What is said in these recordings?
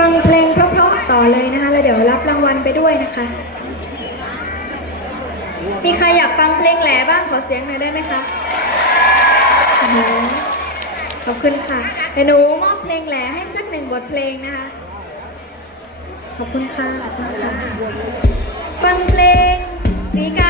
ฟังเพลงเพราะๆต่อเลยนะคะ แล้วเดี๋ยวรับรางวัลไปด้วยนะคะ มีใครอยากฟังเพลงแหล่บ้างขอเสียงหน่อยได้ไหมคะขอบคุณค่ะแต่หนูมอบเพลงแหล่ให้สักหนึ่งบทเพลงนะคะ ขอบคุณค่ะ ขอบคุณค่ะ ฟังเพลงสีกา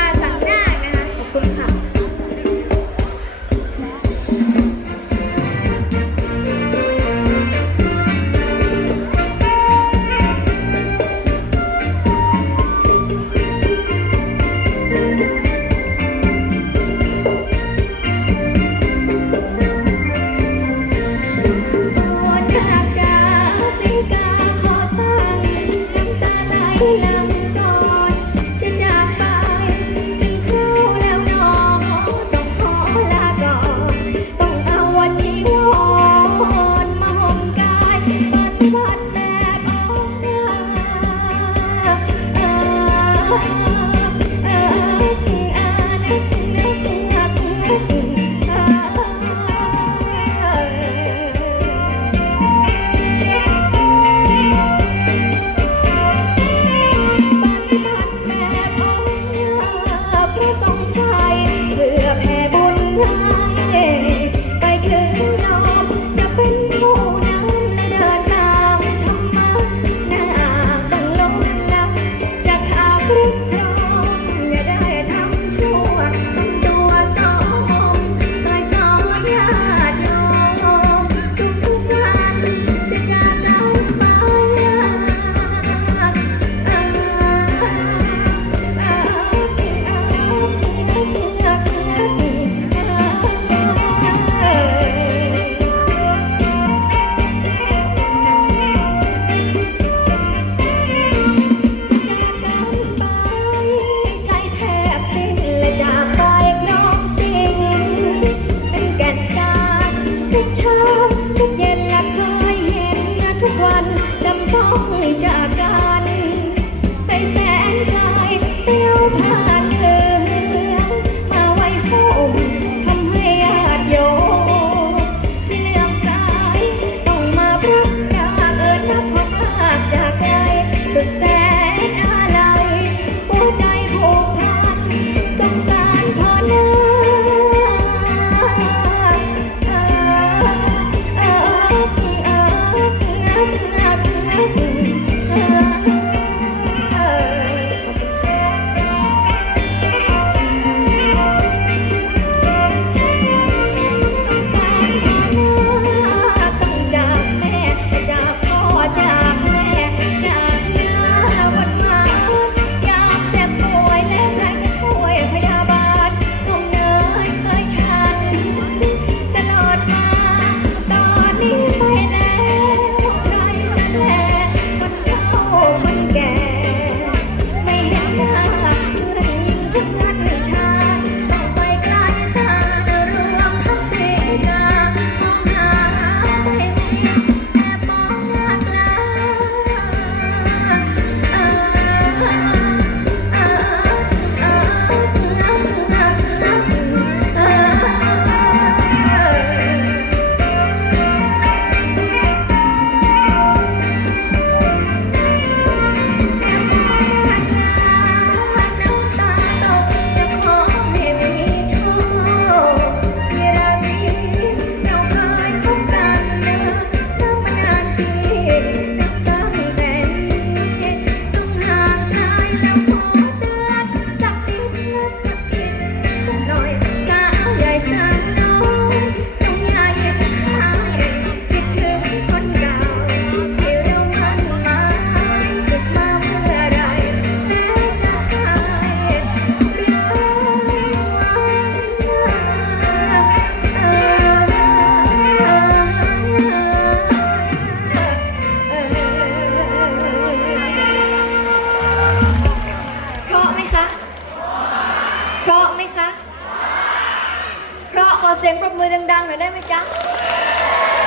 ดังๆหน่อยได้ไหมจ๊ะ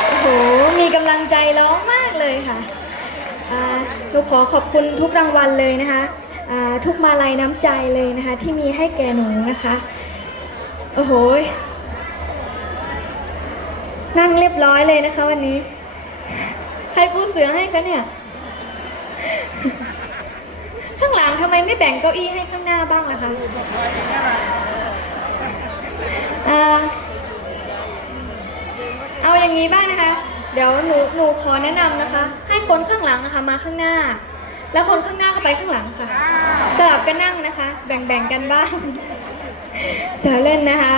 โอ้โห มีกำลังใจร้องมากเลยค่ะหนูขอขอบคุณทุกรางวัลเลยนะคะ ทุกมาลัยน้ำใจเลยนะคะ ที่มีให้แกหนูนะคะ โอ้โห นั่งเรียบร้อยเลยนะคะวันนี้ ใครปูเสือให้คะเนี่ย ข้างหลังทำไมไม่แบ่งเก้าอี้ให้ข้างหน้าบ้างล่ะคะ อ่า เอาอย่างนี้บ้างนะคะ เดี๋ยวหนูหนูขอแนะนำนะคะ ให้คนข้างหลังนะคะมาข้างหน้า แล้วคนข้างหน้าก็ไปข้างหลังค่ะ สลับกันนั่งนะคะ แบ่งๆกันบ้างเสือเล่นนะคะ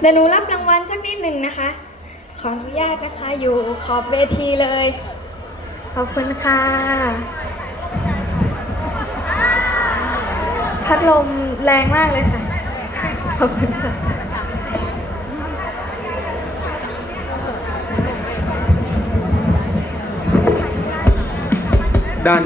เดี๋ยวหนูรับรางวัลสักนิดหนึ่งนะคะ ขออนุญาตนะคะอยู่ขอบเวทีเลย ขอบคุณค่ะ พัดลมแรงมากเลยค่ะ ขอบคุณค่ะ ด้าน